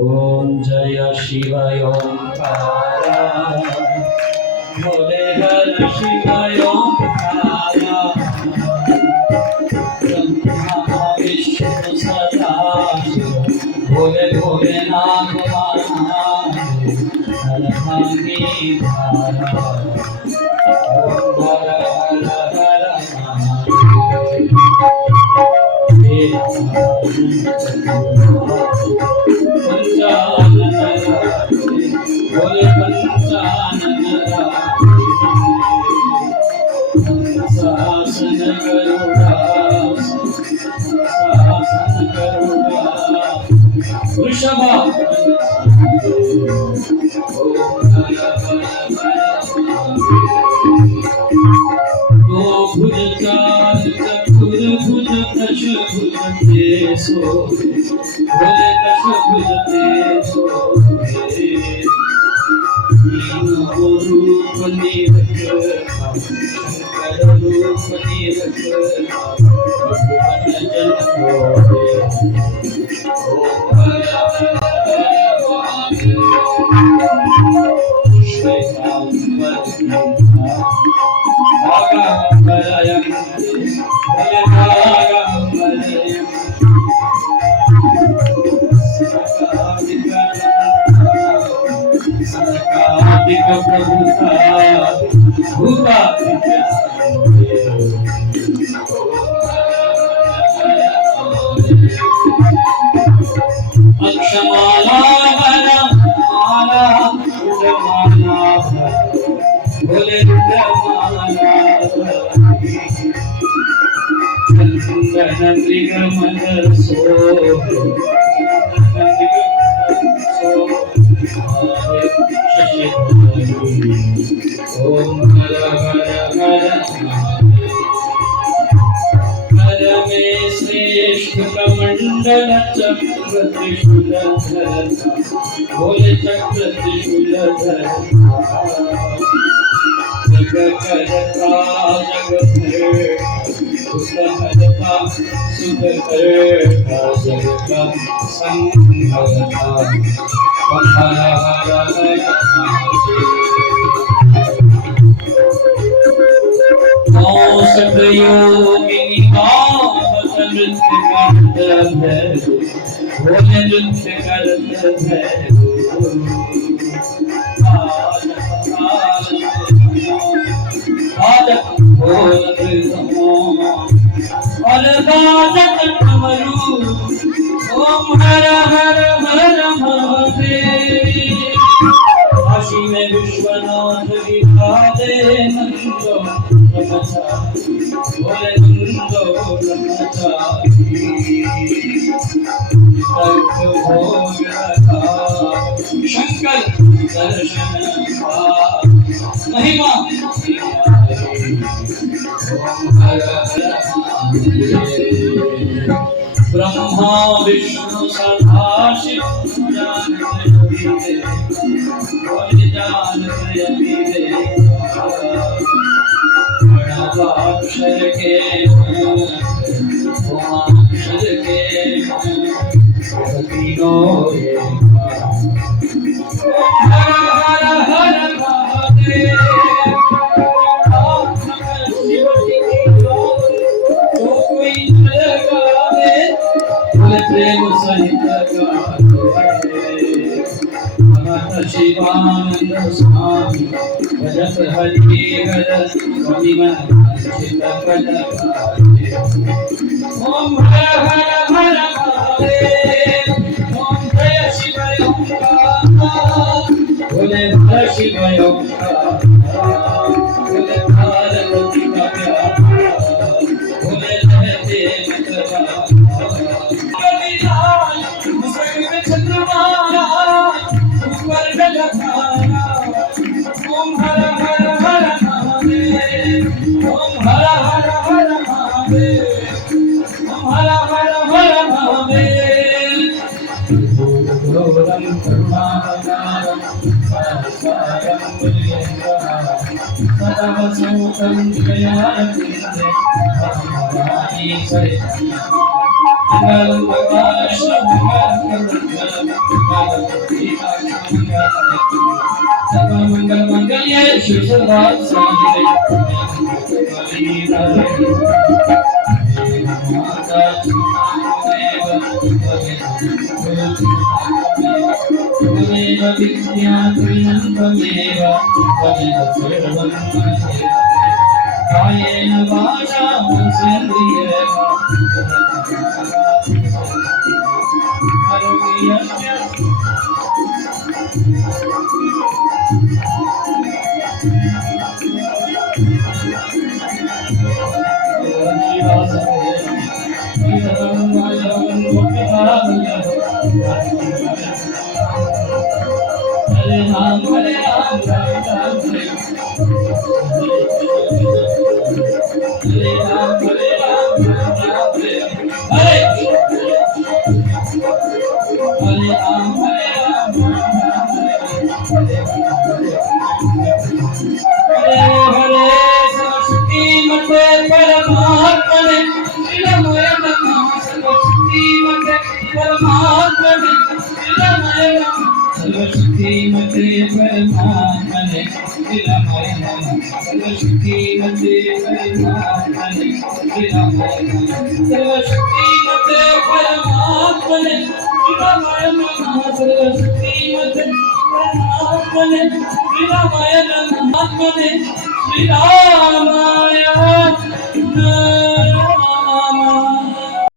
ओम जय शिवाय ओंकार भोले हर शिवाय ओंकार ब्रह्मा विष्णु सदा भोले भोले नाम हर भागी धारा ओम हर हर हर भोले पंचानन शासन करुणा वृषभा दो भुज चार चतुर भुज दश भुज तेसो भोले दश भुज तेसो रूप निरख शंकर रूप निरख जन भोले ओम हर हर श्वेतांबर भागंबरयं भले भागंबरयं सकादिक प्रभुता भूता अक्षमाला वरा माला रुद्रमाला भोले रुद्रमाला चंदन मृगमद सो ओम हर हर हर हर में श्रेष्ठ कमंडल चक्र त्रिशूलधर भोले चक्र त्रिशूलधर जग करता जग करता सुख करता जग का संभवता हर हर हर सतयोगिनी बाबत नृत्य करत है भोले नृत्य करत है बाजत ढोल और बाजत डमरू ओम हर हर हर महादेव काशी में विश्वनाथ दिखा दे नंदो ब्रह्मचारी भोले नंदो ब्रह्मचारी तर्क भोग रखा शंकर दर्शन महिमा ओम हर हर ब्रह्मा विष्णु सदा शिव अक्षर के अक्षर के तीनों हर हर हर महादेव प्रेम सहित शिवानंद स्वामी भजत हरि हर स्वामी मन चित पद ओम हर हर हर महादेव ओम जय शिवाय ओंकार भोले हर शिवाय ओंकार भोले पार्वती का प्यार भोले रहते मतवा ओम हर हर हर महादेव ओम हर हर हर महादेव ओम हर हर घोरं करुणावतारं सारसारं भुजगेन्द्रहारं सदा वसन्तं दयानिधे भवभवानी सरिता मंगलं प्रकाशं मंगलं सर्वमंगलमंगल्ये शिव सर्वार्थसाधिके त्वमेव विद्यात्रियं त्वमेव सर्वं कायेन वाचा मनसेन्द्रियेण Hare Ram, Hare Ram, Ram Ram, Hare Ram, Hare Ram, Ram Ram, Hare Hare Ram, Hare Ram, Ram Ram, Hare Hare Saraswati Mate Paramatmane Nilamaya Namah Saraswati Mate Paramatmane Nilamaya Namah Saraswati Mate Paramatmane Nilamaya Namah Saraswati Mate Paramatmane Nilamaya Namah Saraswati Mate Paramatmane Nilamaya Namah Saraswati Mate Paramatmane Nilamaya Namah Shri Ramaya Namah